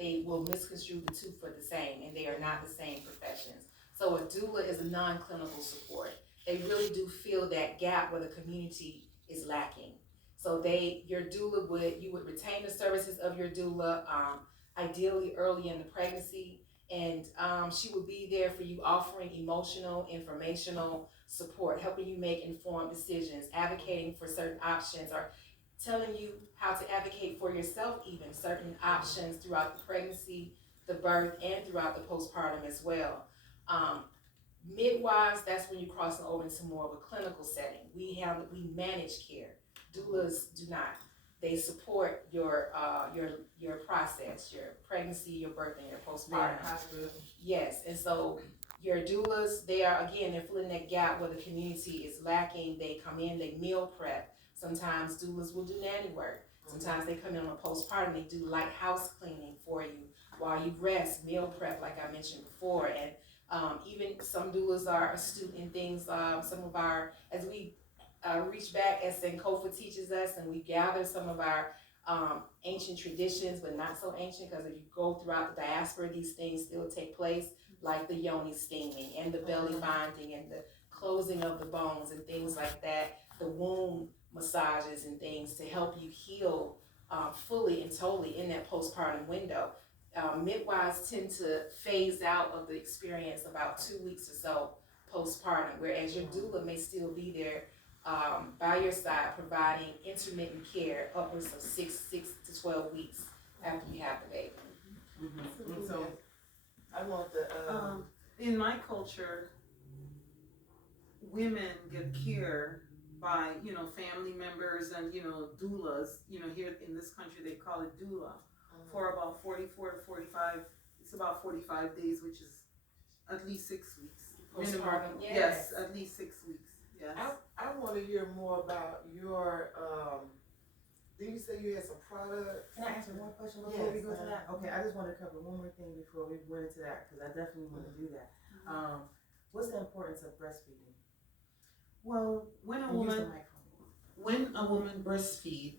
they will misconstrue the two for the same, and they are not the same professions. So a doula is a non-clinical support. They really do fill that gap where the community is lacking. So your doula you would retain the services of your doula, ideally early in the pregnancy, and she would be there for you, offering emotional, informational support, helping you make informed decisions, advocating for certain options, or telling you how to advocate for yourself, even certain options throughout the pregnancy, the birth, and throughout the postpartum as well. Um, Midwives, that's when you're crossing over into more of a clinical setting. We manage care. Doulas do not. They support your process, your pregnancy, your birth, and your postpartum. Yes, and so your doulas, they're filling that gap where the community is lacking. They come in, they meal prep. Sometimes doulas will do nanny work. Sometimes they come in on a postpartum, they do light house cleaning for you while you rest, meal prep, like I mentioned before. And even some doulas are astute in things. As we reach back, as Sankofa teaches us, and we gather some of our ancient traditions, but not so ancient, because if you go throughout the diaspora, these things still take place, like the yoni steaming and the belly binding and the closing of the bones and things like that, the womb massages and things to help you heal fully and totally in that postpartum window. Midwives tend to phase out of the experience about 2 weeks or so postpartum, whereas your doula may still be there by your side, providing intermittent care upwards of 6 to 12 weeks after you have the baby. Mm-hmm. So I want the in my culture, women get care by family members and doulas. Here in this country they call it doula for about 44 to 45. It's about 45 days, which is at least 6 weeks. Postpartum, yes, at least 6 weeks. Yes. I want to hear more about your. Did you say you had some products? Can I answer one question before we go to that? Okay, I just want to cover one more thing before we go into that, because I definitely want to do that. What's the importance of breastfeeding? Well, when a woman breastfeeds,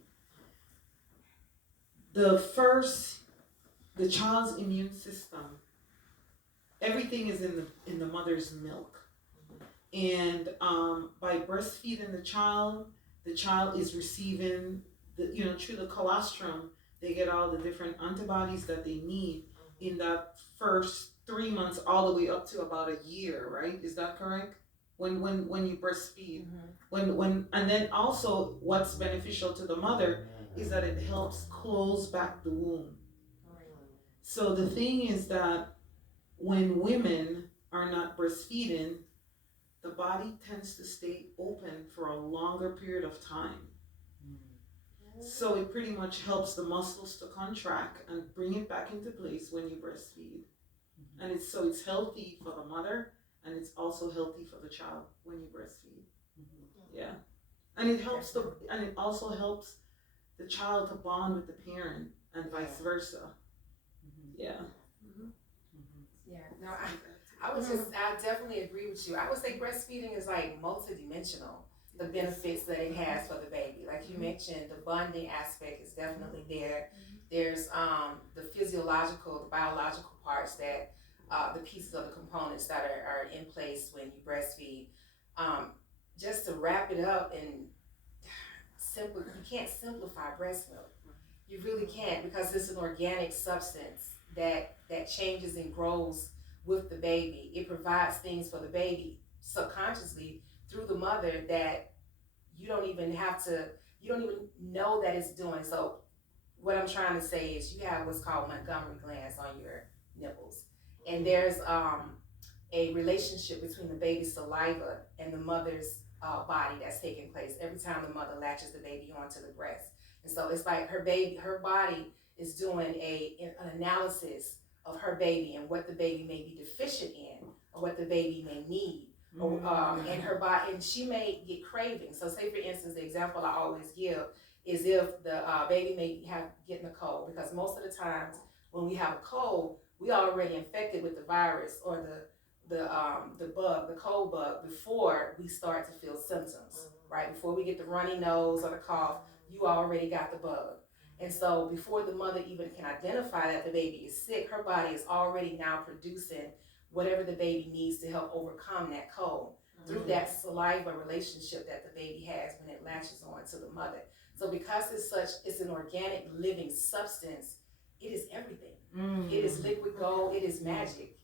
the child's immune system, everything is in the mother's milk, and by breastfeeding the child is receiving through the colostrum. They get all the different antibodies that they need in that first 3 months, all the way up to about a year, right? Is that correct? When you breastfeed, and then also what's beneficial to the mother is that it helps close back the womb. So the thing is that when women are not breastfeeding, the body tends to stay open for a longer period of time. So it pretty much helps the muscles to contract and bring it back into place when you breastfeed. And it's healthy for the mother, and it's also healthy for the child when you breastfeed. Yeah. And it also helps the child to bond with the parent and vice versa. Yeah. Yeah. No, I definitely agree with you. I would say breastfeeding is like multidimensional. The benefits that it has for the baby, like you mentioned, the bonding aspect is definitely there. There's the physiological, the biological parts that the pieces of the components that are in place when you breastfeed. Just to wrap it up and you can't simplify breast milk. You really can't, because it's an organic substance that changes and grows with the baby. It provides things for the baby subconsciously through the mother that you don't even know that it's doing. So what I'm trying to say is you have what's called Montgomery glands on your nipples. And there's a relationship between the baby's saliva and the mother's body that's taking place every time the mother latches the baby onto the breast. And so it's like her body is doing an analysis of her baby and what the baby may be deficient in or what the baby may need. And her body, and she may get cravings. So say for instance, the example I always give is if the baby may getting a cold, because most of the times when we have a cold, we already infected with the virus or the bug, the cold bug, before we start to feel symptoms, right? Before we get the runny nose or the cough, you already got the bug. And so before the mother even can identify that the baby is sick, her body is already now producing whatever the baby needs to help overcome that cold through that saliva relationship that the baby has when it latches on to the mother. So because it's an organic living substance, it is everything. It is liquid gold, it is magic.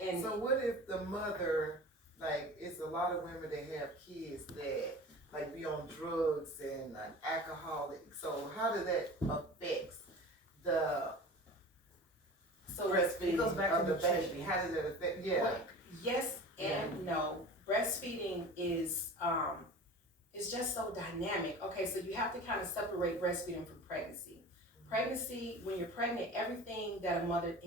And So what if the mother, like, it's a lot of women that have kids that like be on drugs and alcoholic. So how does that affect the so It goes breastfeeding back of to the baby? nutrition. How does that affect? Yeah. well, yes and no. Breastfeeding is it's just so dynamic. Okay, so you have to kind of separate breastfeeding from pregnancy. Pregnancy, when you're pregnant, everything that a mother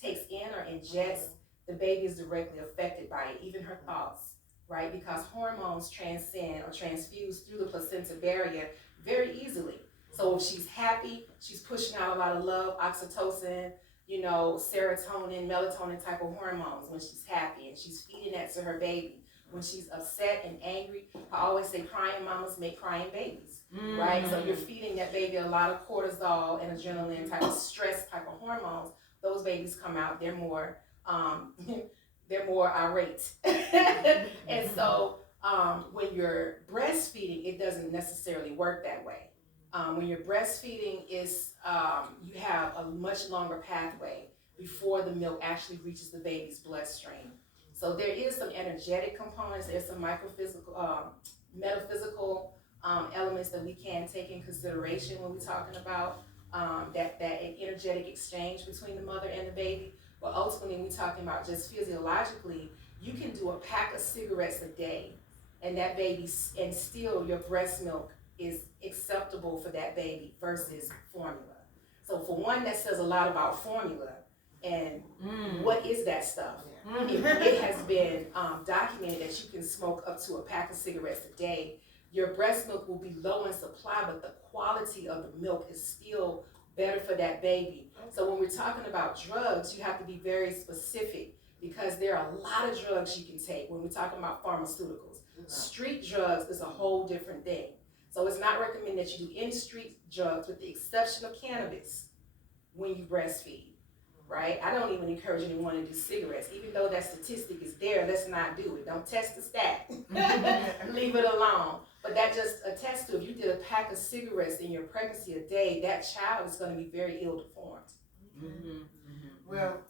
takes in or ingests, the baby is directly affected by it, even her thoughts, right? Because hormones transcend or transfuse through the placenta barrier very easily. So if she's happy, she's pushing out a lot of love, oxytocin, serotonin, melatonin type of hormones when she's happy, and she's feeding that to her baby. When she's upset and angry, I always say crying mamas make crying babies, right? So you're feeding that baby a lot of cortisol and adrenaline type of stress type of hormones. Those babies come out, they're more irate. And so when you're breastfeeding, it doesn't necessarily work that way. When you're breastfeeding, you have a much longer pathway before the milk actually reaches the baby's bloodstream. So there is some energetic components, there's some metaphysical elements that we can take in consideration when we're talking about that energetic exchange between the mother and the baby. But ultimately, when we're talking about just physiologically, you can do a pack of cigarettes a day, and that baby, and still your breast milk is acceptable for that baby versus formula. So for one, that says a lot about formula and what is that stuff. It has been documented that you can smoke up to a pack of cigarettes a day. Your breast milk will be low in supply, but the quality of the milk is still better for that baby. So when we're talking about drugs, you have to be very specific because there are a lot of drugs you can take when we're talking about pharmaceuticals. Street drugs is a whole different thing. So it's not recommended that you do any street drugs with the exception of cannabis when you breastfeed. Right? I don't even encourage anyone to do cigarettes. Even though that statistic is there, let's not do it. Don't test the stat. Leave it alone. But that just attests to if you did a pack of cigarettes in your pregnancy a day, that child is going to be very ill-deformed. Well,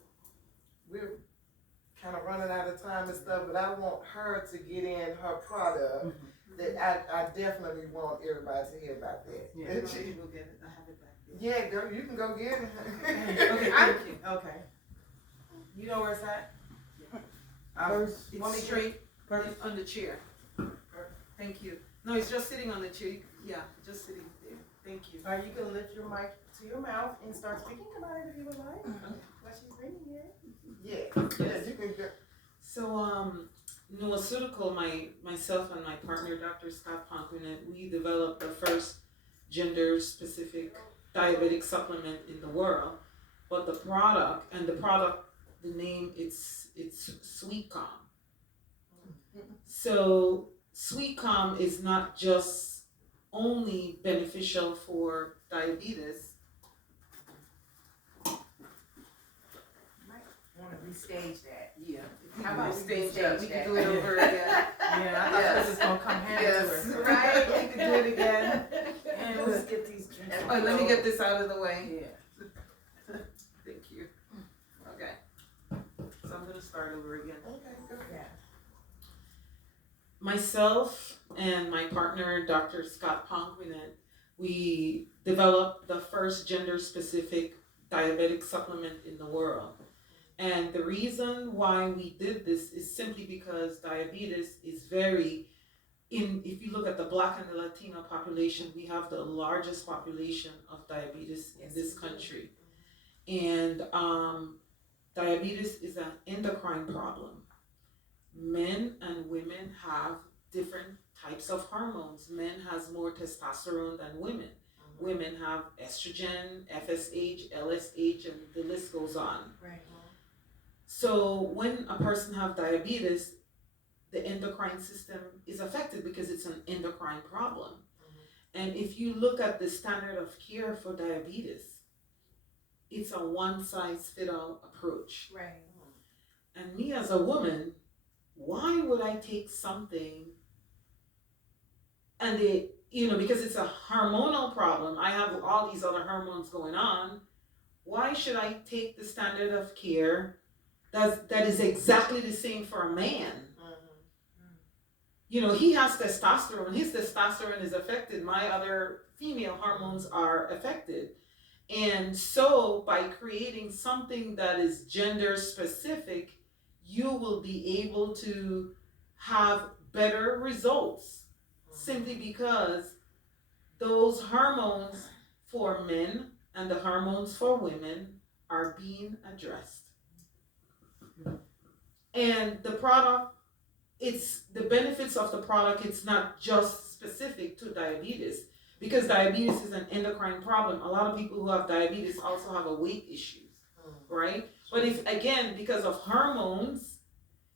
we're kind of running out of time and stuff, but I want her to get in her product. That I definitely want everybody to hear about that. Yeah, go get it. I have it back there. Yeah, girl, you can go get it. Okay, thank you. Okay. You know where it's at? It's straight on the chair. Thank you. No, it's just sitting on the chair. Yeah, just sitting there. Thank you. Or you can lift your mic to your mouth and start speaking about it if you would like. What she's reading here. Yeah, you can go. So, Nuaceutical, myself and my partner, Dr. Scott Ponquinet, we developed the first gender-specific diabetic supplement in the world. But the product, the name, it's SweetCalm. So SweetCalm is not just only beneficial for diabetes. Want to restage that? Yeah. How about we restage restage that? We that? can do it over again. Yeah, I thought this was gonna come hand to her. Right? We can do it again. And we'll just get these drinks. Oh, let me get this out of the way. Yeah. Thank you. Okay. So I'm gonna start over again. Okay, go ahead. Myself and my partner, Dr. Scott Ponquinet, we developed the first gender-specific diabetic supplement in the world. And the reason why we did this is simply because diabetes is if you look at the Black and the Latino population, we have the largest population of diabetes in this country. And diabetes is an endocrine problem. Men and women have different types of hormones. Men has more testosterone than women. Women have estrogen, FSH, LSH, and the list goes on. Right. So when a person have diabetes, the endocrine system is affected because it's an endocrine problem. And if you look at the standard of care for diabetes, it's a one-size-fits-all approach. Right. And me as a woman, why would I take something and because it's a hormonal problem, I have all these other hormones going on, why should I take the standard of care that is exactly the same for a man? He has testosterone. His testosterone is affected. My other female hormones are affected. And so by creating something that is gender specific, you will be able to have better results simply because those hormones for men and the hormones for women are being addressed. And the product, it's the benefits of the product, it's not just specific to diabetes, because diabetes is an endocrine problem. A lot of people who have diabetes also have a weight issues, right? But because of hormones,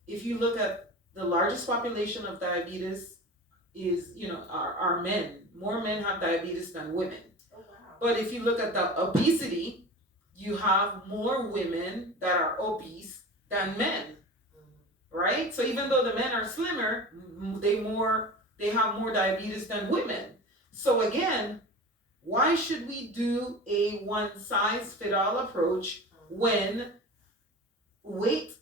if you look at the largest population of diabetes is, are men. More men have diabetes than women. Oh, wow. But if you look at the obesity, you have more women that are obese than men. Right? So even though the men are slimmer, they have more diabetes than women. So again, why should we do a one-size-fits-all approach when weight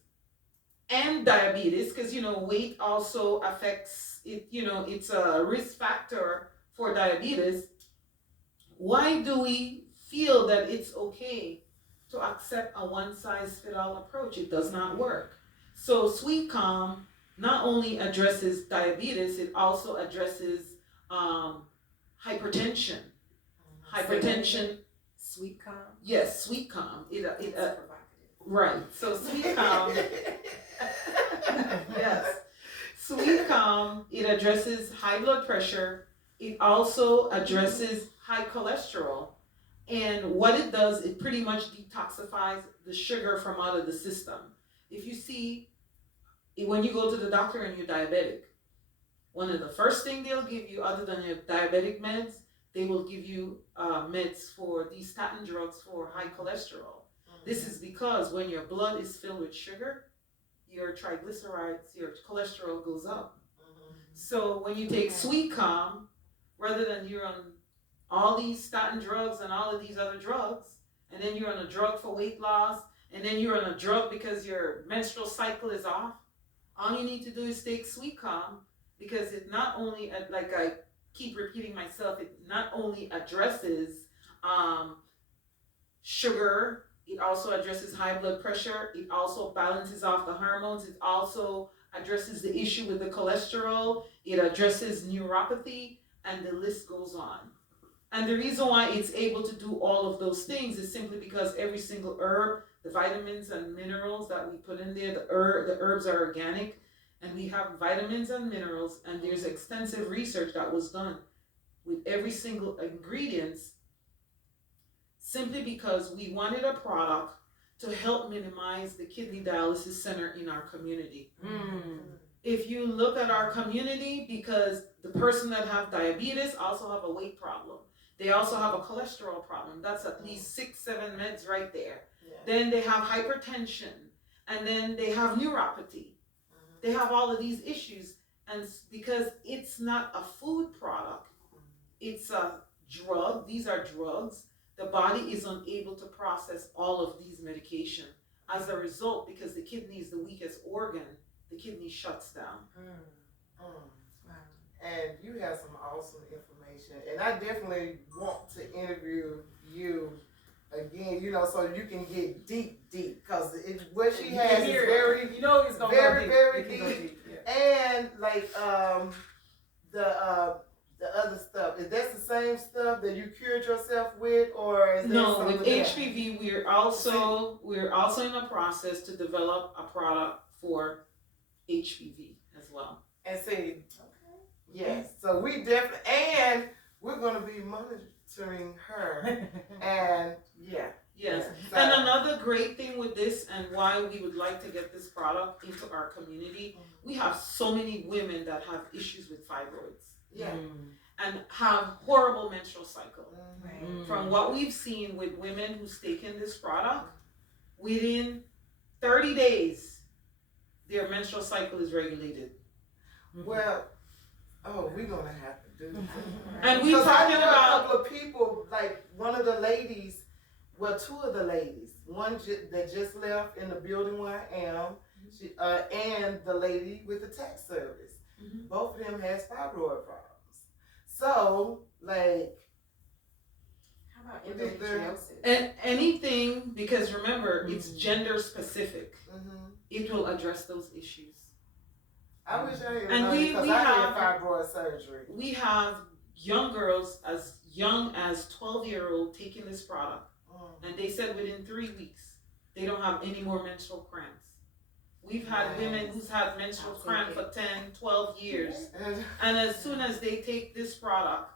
and diabetes, because weight also affects it, it's a risk factor for diabetes. Why do we feel that it's okay to accept a one-size-fits-all approach? It does not work. So Sweet Calm not only addresses diabetes, it also addresses hypertension. Hypertension. Sweet Calm. Yes, Sweet Calm. That's provocative. Right. So Sweet Calm. Yes. Sweet Calm, it addresses high blood pressure. It also addresses high cholesterol. And what it does, it pretty much detoxifies the sugar from out of the system. If you see, when you go to the doctor and you're diabetic, one of the first things they'll give you, other than your diabetic meds, they will give you meds for these statin drugs for high cholesterol. This is because when your blood is filled with sugar, your triglycerides, your cholesterol goes up. So when you take Sweet Calm, rather than you're on all these statin drugs and all of these other drugs, and then you're on a drug for weight loss, and then you're on a drug because your menstrual cycle is off, all you need to do is take Sweet Calm, because it not only, like I keep repeating myself, it not only addresses sugar, it also addresses high blood pressure, it also balances off the hormones, it also addresses the issue with the cholesterol, it addresses neuropathy, and the list goes on. And the reason why it's able to do all of those things is simply because every single herb, the vitamins and minerals that we put in there, the herbs are organic, and we have vitamins and minerals, and there's extensive research that was done with every single ingredients, simply because we wanted a product to help minimize the kidney dialysis center in our community. If you look at our community, because the person that have diabetes also have a weight problem. They also have a cholesterol problem. That's at least 6-7 meds right there. Then they have hypertension, and then they have neuropathy. They have all of these issues, and because it's not a food product, it's a drug. These are drugs. The body is unable to process all of these medication. As a result, because the kidney is the weakest organ, the kidney shuts down. And you have some awesome information, and I definitely want to interview you again, so you can get deep, because what she has is very, it's gonna very, go deep. very It can go deep. Yeah. And like the other stuff, is that the same stuff that you cured yourself with, or is that No, something with else? HPV, we're also in a process to develop a product for HPV as well. And see, yes, so we definitely, and we're gonna be monitoring her, and Yes. So- And another great thing with this, and why we would like to get this product into our community, we have so many women that have issues with fibroids. yeah. and have horrible menstrual cycle. Right. From what we've seen with women who's taken this product, within 30 days, their menstrual cycle is regulated. Well, we're gonna have to do that. And we Because I talking know about, a couple of people, like one of the ladies, well, two of the ladies, one that just left in the building where I am, she, and the lady with the tax service. Mhm. Both of them has fibroid problems. So, like, How about What is there? endometriosis? and anything, because remember, it's gender specific. mhm. It will address those issues. I wish I had And money we because I have- had fibroid surgery. We have young girls as young as 12-year-old taking this product, and they said within 3 weeks, they don't have any more menstrual cramps. We've had women who's had menstrual cramp for 10, 12 years. And as soon as they take this product,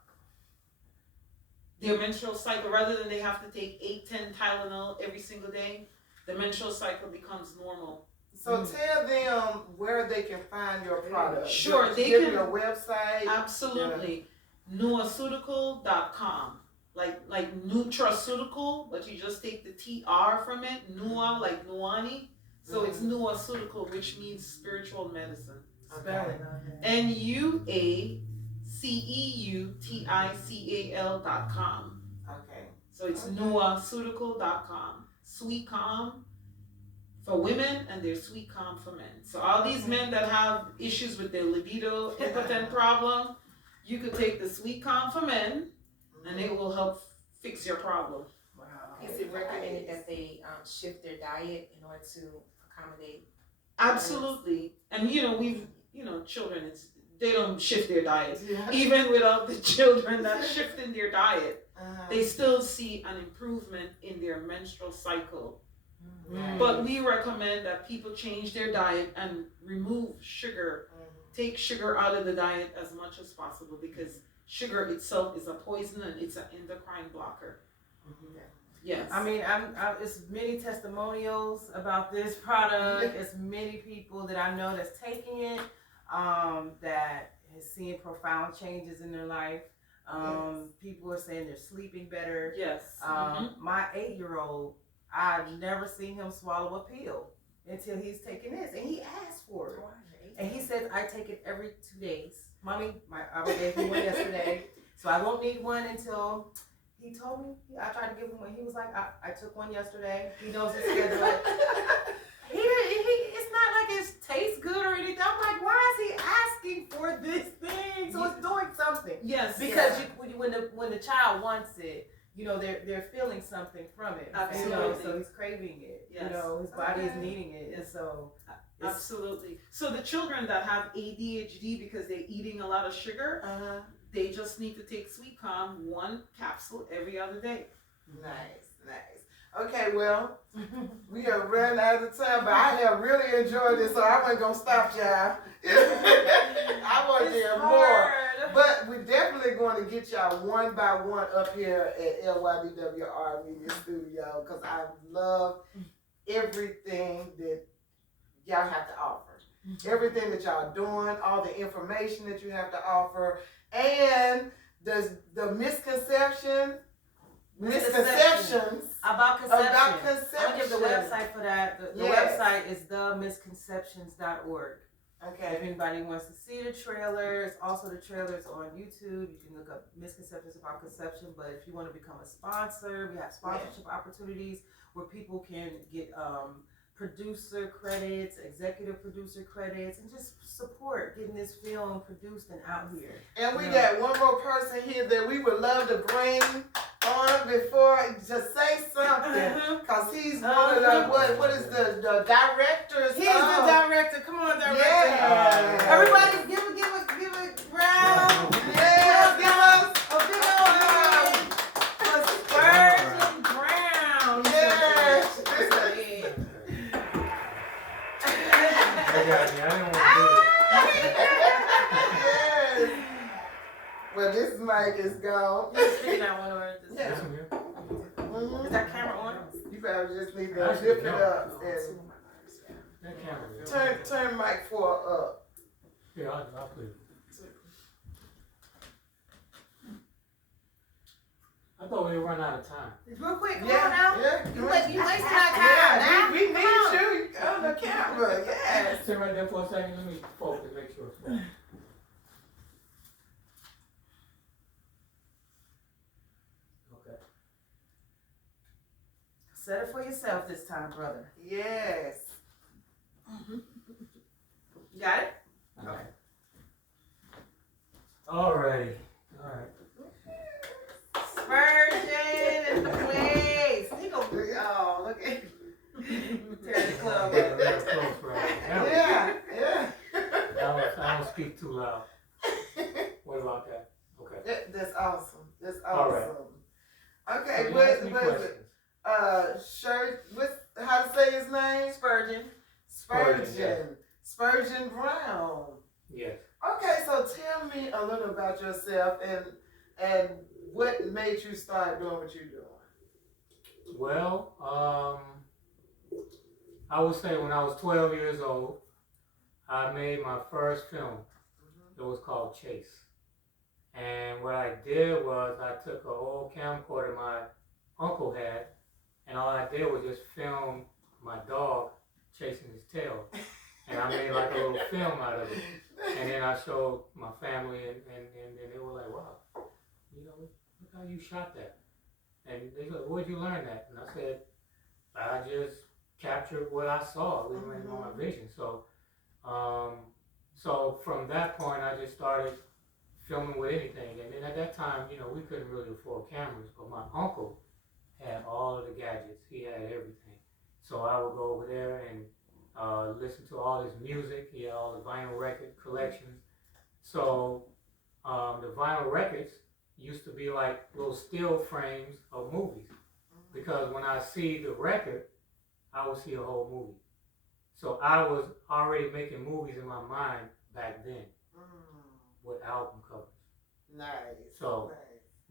their menstrual cycle, rather than they have to take 8, 10 Tylenol every single day, the menstrual cycle becomes normal. So tell them where they can find your product. Sure, Give they me can- your website. Absolutely. Nuaceutical.com. Like nutraceutical, but you just take the TR from it. Nua, like Nuani. So it's Nuaceutical, which means spiritual medicine. Spell it. NuaCeutical.com. Okay. So it's Okay. Nuaceutical.com. Sweet Calm for women and their Sweet Calm for men. So all these men that have issues with their libido, impotent problem, you could take the Sweet Calm for men and it will help fix your problem. Wow. Is it recommended that they shift their diet in order to accommodate? Absolutely. And children, they don't shift their diet. Yeah. Even without the children that's shifting their diet, Uh-huh. they still see an improvement in their menstrual cycle. Nice. But we recommend that people change their diet and remove sugar. Take sugar out of the diet as much as possible because sugar itself is a poison and it's an endocrine blocker. Yes. I mean, it's many testimonials about this product. It's many people that I know that's taking it, that is seeing profound changes in their life. People are saying they're sleeping better. Yes. My 8-year-old, I've never seen him swallow a pill until he's taking this, and he asked for it. And he says, I take it every 2 days. Mommy, I gave him one yesterday, so I won't need one until, he told me, I tried to give him one. He was like, I took one yesterday. He knows his schedule. It's not like it tastes good or anything. I'm like, why is he asking for this thing? So it's doing something. Yes. Because when the child wants it, they're feeling something from it. Absolutely. So he's craving it. Yes. His body is Okay. needing it. And so Absolutely. So the children that have ADHD because they're eating a lot of sugar, they just need to take Sweet Calm 1 capsule every other day. Nice. Okay, well, we are running out of time, but I have really enjoyed this, so I wasn't gonna stop y'all. I want to hear more. But we're definitely going to get y'all one by one up here at LYDWR Media Studio because I love everything that y'all have to offer. Everything that y'all doing, all the information that you have to offer, and the misconceptions About conception. about conception. I'll give the website for that. The Yes. website is themisconceptions.org. If Okay. anybody wants to see the trailers, also the trailers on YouTube. You can look up Misconceptions About Conception. But if you want to become a sponsor, we have sponsorship opportunities where people can get producer credits, executive producer credits, and just support getting this film produced and out here. And we got one more person here that we would love to bring on before to say something, cause he's one of the what is the directors? He's the director. Come on, director. Yeah. Everybody, give a round. Yeah, give us A big old hand for Spurgeon Brown. Yes. I got me. I didn't want to do it. Yes. Well, this mic is gone. Speaking out one word. Yeah. This one here? Mhm. Is that camera on? You probably just need to Actually, lift it no. up and That camera. turn mic 4 up. Yeah, I'll play it. I thought we were running out of time. Real quick, come on now. Yeah. You wasting our time now. Yeah, we need Come on. you on the camera. Yes. Sit right there for a second. Let me focus, make sure it's focused. Okay. Set it for yourself this time, brother. Yes. You got it? Okay. Alrighty. Alright. Spurgeon in the place. He gonna oh, look at tear the club Yeah, up. real close right now. Yeah. I don't speak too loud. What about that? Okay. That's awesome. That's All right. awesome. Okay, So you what ask me is it? questions. Shirt. What? How to say his name? Spurgeon. Spurgeon. Spurgeon, Spurgeon Brown. Yes. Okay, so tell me a little about yourself and what made you start doing what you're doing. Well, I would say when I was 12 years old, I made my first film. It was called Chase. And what I did was I took an old camcorder my uncle had, and all I did was just film my dog chasing his tail. And I made like a little film out of it. And then I showed my family, and they were like, wow, you know, look how you shot that. And they said, where'd you learn that? And I said, I just captured what I saw on my vision. So, so from that point, I just started filming with anything. And then at that time, you know, we couldn't really afford cameras, but my uncle had all of the gadgets. He had everything. So I would go over there and listen to all his music. He had all the vinyl record collections. So the vinyl records used to be like little still frames of movies. Because when I see the record, I would see a whole movie. So I was already making movies in my mind back then with album covers. Nice. So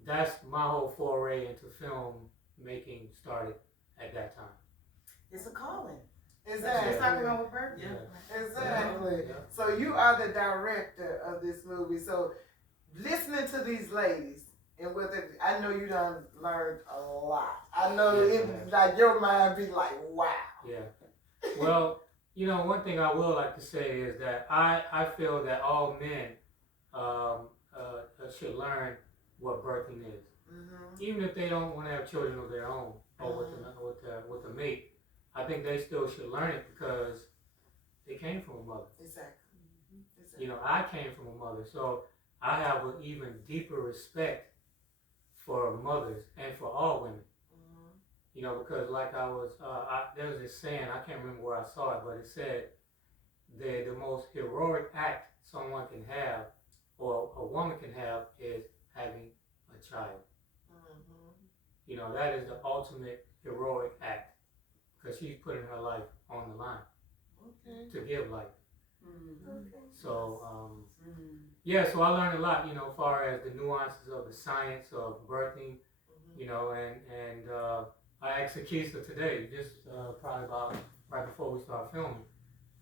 that's my whole foray into film making started at that time. It's a calling. Exactly. Let's talk about what Bert. Yeah. Exactly. Yeah. So you are the director of this movie. So listening to these ladies and what I know you done learned a lot. I know Yes, it I have. like your mind be like, wow. Yeah. Well, you know, one thing I will like to say is that I feel that all men should learn what birthing is. Even if they don't want to have children of their own or with a mate, I think they still should learn it because they came from a mother. Exactly. You know, I came from a mother, so I have an even deeper respect for mothers and for all women. You know, because like there was this saying, I can't remember where I saw it, but it said the most heroic act someone can have or a woman can have is having a child. You know, that is the ultimate heroic act because she's putting her life on the line to give life. So, yeah, so I learned a lot, you know, as far as the nuances of the science of birthing, you know, and I asked Akisa today, just probably about right before we started filming,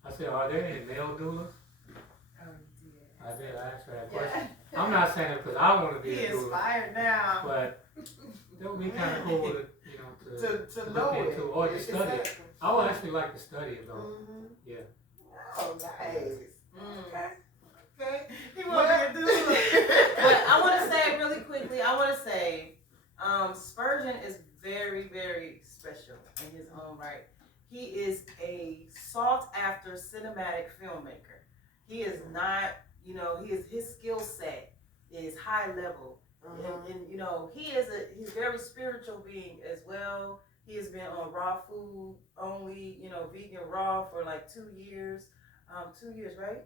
I said, are there any male doulas? I did, I asked her that question. I'm not saying it because I want to be He a doula, inspired now. but it would be kind of cool to, you know, To know look it. into or to study it. Exactly. I would actually like to study it though. Yeah. Oh, nice. Okay. He wanted to do it. But I want to say really quickly, Spurgeon is very, very special in his own right. He is a sought after cinematic filmmaker. He is not, you know, his skill set is high level. And you know, he's very spiritual being as well. He has been on raw food only, you know, vegan raw for like 2 years. 2 years, right?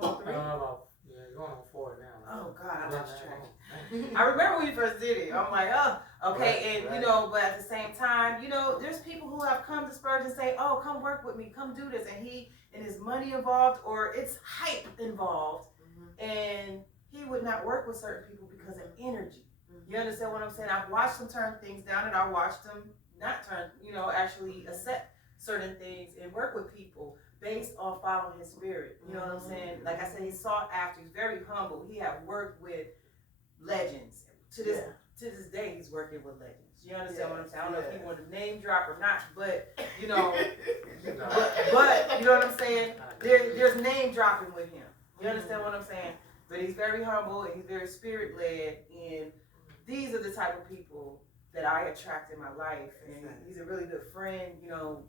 Going on 3? Going on 4 now. Oh God, I lost track. I remember when you first did it. I'm like, oh, okay, and you know, but at the same time, you know, there's people who have come to Spurgeon and say, oh, come work with me, come do this, and his money involved or it's hype involved, and he would not work with certain people because of energy. You understand what I'm saying? I've watched him turn things down, and I watched him not turn, you know, actually accept certain things and work with people based on following his spirit. You know what I'm saying? Like I said, he's sought after. He's very humble. He have worked with legends. To to this day, he's working with legends. You understand what I'm saying? I don't know if he Yes. wanted to name drop or not, but you know, No. but you know what I'm saying? There's name dropping with him. You understand what I'm saying? But he's very humble and he's very spirit led, and these are the type of people that I attract in my life. And he's a really good friend. You know,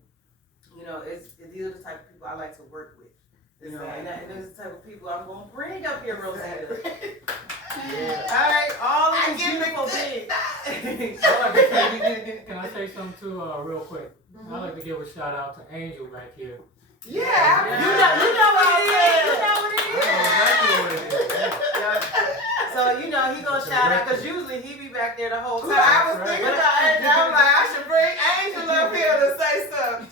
these are the type of people I like to work with. You know, and those are the type of people I'm gonna bring up here, Rosetta. Yeah. All right, all I of these give it beautiful good things. Can I say something too, real quick? I'd like to give a shout out to Angel back here. Yeah. You know what it is. You know what it I know is. exactly what it is. Yeah. So you know he gonna shout out because usually he be back there the whole So time. I was thinking about it, and I'm like, I should bring Angel up here to say something.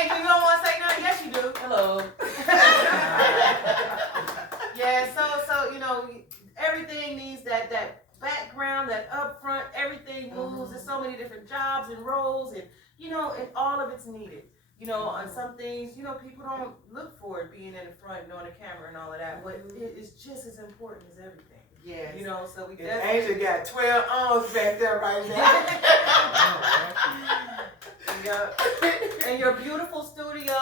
Angel, you don't want to say nothing? Yes, you do. Hello. Yeah. So you know everything needs that background, that upfront. Everything moves. There's so many different jobs and roles, and you know, and all of it's needed. You know, on some things, you know, people don't look for it being in the front and on the camera and all of that, but it is just as important as everything. Yes. You know, so we And definitely. Angel got 12 arms back there right now. Yeah. And your beautiful studio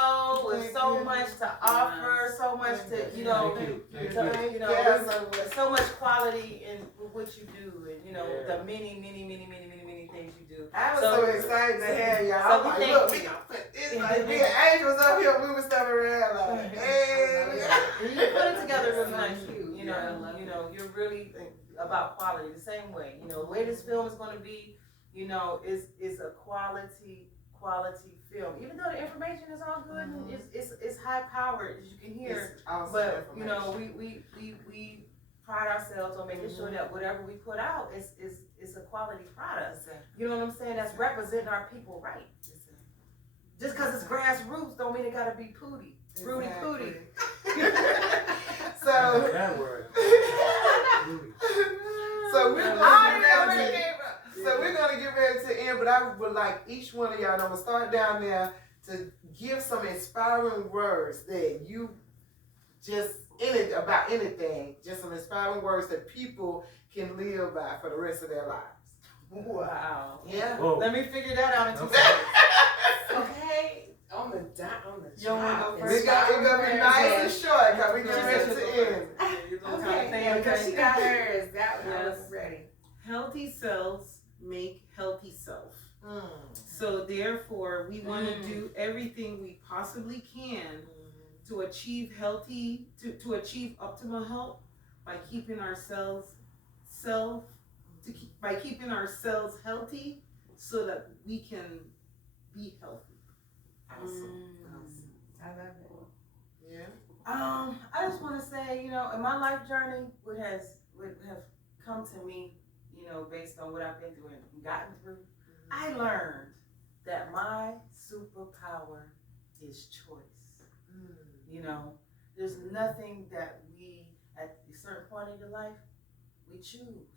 with so much to offer, so much to, you know, Thank you. Thank so, you. you know, Yeah, there's so much quality in what you do, and you know, Yeah. the many things you do. I was so excited to have y'all. So I'm like, we look, thank we you. gonna put this like me and Angel was up here moving stuff around like, hey. And you put it together really So nice. cute. You know, you're really about quality the same way. You know, the way this film is going to be, you know, is a quality film. Even though the information is all good and it's high powered, as you can hear. It's awesome But you know, information. we pride ourselves on making sure that whatever we put out is a quality product. You know what I'm saying? That's representing our people right. Just because it's grassroots don't mean it gotta be pooty. Rudy Exactly. pooty. So, That word. so we're I gonna get ready to end, but I would like each one of y'all, and I'm gonna start down there, to give some inspiring words that you just about anything, just some inspiring words that people can live by for the rest of their lives. Wow. Yeah. Whoa. Let me figure that out in 2 Okay. seconds. Okay, on the You don't wanna drop, go It's gonna be nice and short, because we get ready to end. Okay, because she got hers. That one I was Yes. ready. Healthy cells make healthy self. Mm. So therefore, we want to do everything we possibly can to achieve to achieve optimal health by keeping ourselves by keeping ourselves healthy, so that we can be healthy. Awesome. I love it. Yeah. I just want to say, you know, in my life journey, what have come to me, you know, based on what I've been through and gotten through, I learned that my superpower is choice. You know, there's nothing that we, at a certain point in your life, we choose.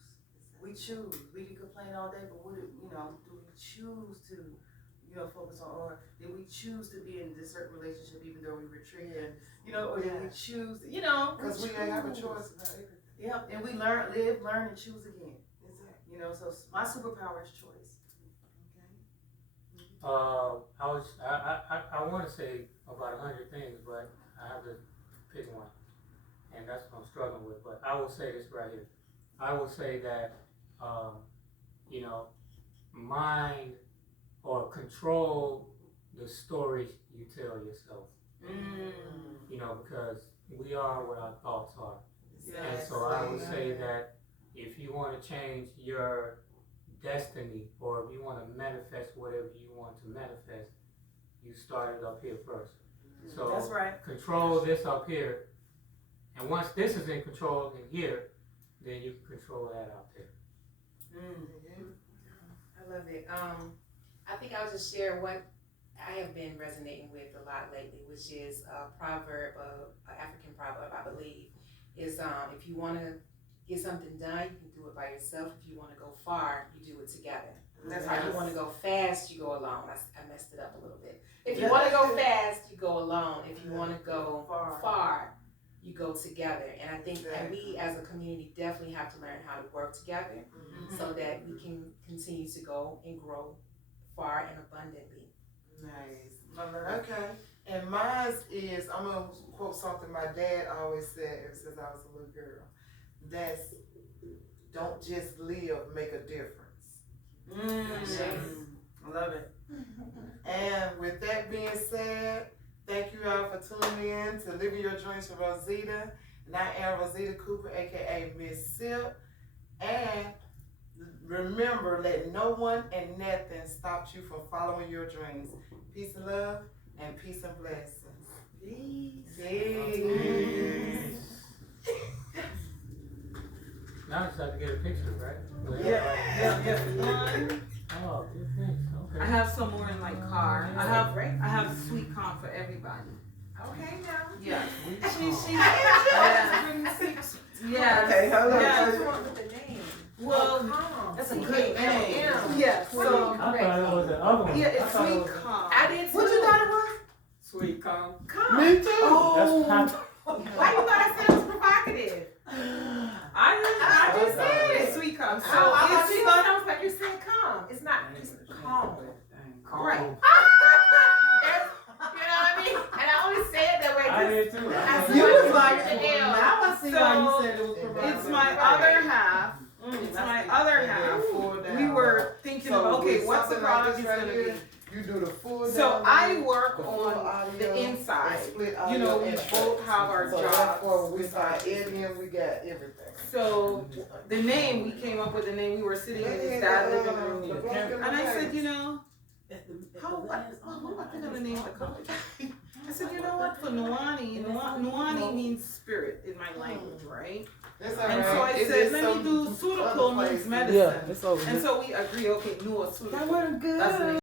We choose. We can complain all day, but what, you know, do we choose to, you know, focus on, or did we choose to be in this certain relationship even though we were treated, you know, or did we choose, you know, Because we ain't have a choose. choice about everything. Yep, and we live, learn, and choose again. Exactly. You know, so my superpower is choice. I want to say about 100 things, but I have to pick one, and that's what I'm struggling with. But I will say this right here. I will say that, you know, mind or control the stories you tell yourself. You know, because we are what our thoughts are. And so I would say that if you want to change your destiny, or if you want to manifest whatever you want to manifest, you start it up here first. So That's right. control this up here, and once this is in control in here, then you can control that out there. I love it. I think I'll just share what I have been resonating with a lot lately, which is a proverb, an African proverb, I believe, is if you want to get something done, you can do it by yourself. If you want to go far, you do it together. That's If you right. want to go fast, you go alone. I messed it up a little bit. If you want to go fast, you go alone. If you want to go far, you go together. And I think that we as a community definitely have to learn how to work together so that we can continue to go and grow far and abundantly. Nice. Okay. And mine is, I'm gonna quote something my dad always said ever since I was a little girl. That's, don't just live, make a difference. Yes. I love it. And with that being said, thank you all for tuning in to Living Your Dreams with Rosita. And I am Rosita Cooper, aka Miss Sip. And remember, let no one and nothing stop you from following your dreams. Peace and love, and peace and blessings. Peace. Now I just have to get a picture, right? One. Oh, good things. Okay. I have some more in my car. I have sweet corn for everybody. Okay, now. Yeah. Yeah. Yes. Okay, hold on. Yes. What's wrong with the name? Well, That's a good name. yes. I So thought it was the other one. yeah, I it's thought it sweet was- corn. I did too. What you thought it was? Sweet corn. Me too. That's not. Why you gotta say it's provocative? I just said it's sweet corn. So So I thought it's it sounds like you're saying calm. It's not, it's calm. right. You know what I mean? And I only say it that way I because did too. I You see was what like, the deal. now I see why you said it was provocative. It's my other half. It's my other half. We were thinking So about, okay, with what's the something like product this is right gonna here, be? You do the full So down I low, work the full on audio, the inside. and split You know, audio we and both have our so jobs. therefore, when we start editing, we got everything. So the name, we came up with the name, we were sitting in his dad's living room. And I said, you know, what am I gonna name the company? I said, you know what, for Nuani, Nuani means spirit in my language, right? That's all And so right. I It's said, just let some me do other Sudoclo means places. medicine. it's over And so we agree, okay, Nua Sudoclo. That wasn't good. That's the name.